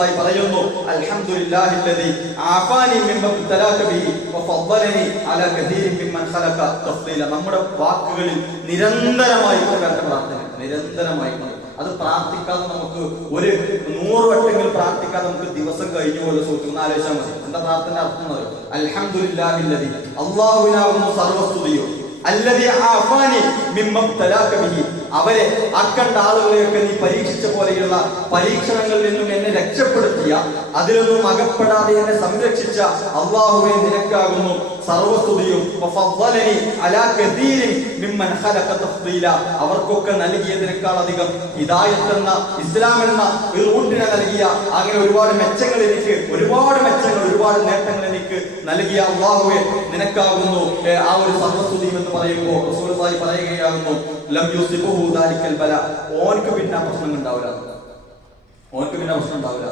റസൂലുള്ളാഹി പറയുന്നു നമ്മുടെ വാക്കുകളിൽ നിരന്തരമായി പ്രാർത്ഥന നിരന്തരമായി. അത് പ്രാർത്ഥിക്കാതെ നമുക്ക് ഒരു നൂറ് വട്ടെങ്കിലും പ്രാർത്ഥിക്കാതെ നമുക്ക് ദിവസം കഴിഞ്ഞു പോലെ സുഹൃത്തുക്കൾ ഒന്ന് ആലോചിച്ചാൽ മതി. എന്താ പ്രാർത്ഥന അർത്ഥം അൽഹംദുലില്ലാഹില്ലദി അള്ളാഹുവിനാകുന്നു സർവസ്തുതിയോ. അവരെ അക്കണ്ട ആളുകളെയൊക്കെ നീ പരീക്ഷിച്ച പോലെയുള്ള പരീക്ഷണങ്ങളിൽ നിന്നും എന്നെ രക്ഷപ്പെടുത്തിയ അതിലൊന്നും അകപ്പെടാതെ എന്നെ സംരക്ഷിച്ച അള്ളാഹുവെ നിനക്കാകുന്നു. സർവസ്തുതിയും അവർക്കൊക്കെ നൽകിയതിനേക്കാൾ അധികം. ഹിദായത്ത് എന്ന ഇസ്ലാം എന്ന റൂട്ടിനെ നൽകിയ അങ്ങനെ ഒരുപാട് മെച്ചങ്ങൾ എനിക്ക് ഒരുപാട് മെച്ചങ്ങൾ ഒരുപാട് നേട്ടങ്ങൾ എനിക്ക് നൽകിയ അള്ളാഹുവെ നിനക്കാകുന്നു. ആ ഒരു സർവസ്തുതിയും എന്ന് പറയുമ്പോൾ റസൂലുള്ളാഹി പറയുകയാകുന്നു ലം യുസിബുഹു ദാലിക്കൽ ബല. ഓൻക്ക് പിന്നെ പ്രശ്നം ഉണ്ടാവില്ല. ഓൻക്ക് പിന്നെ പ്രശ്നം ഉണ്ടാവില്ല.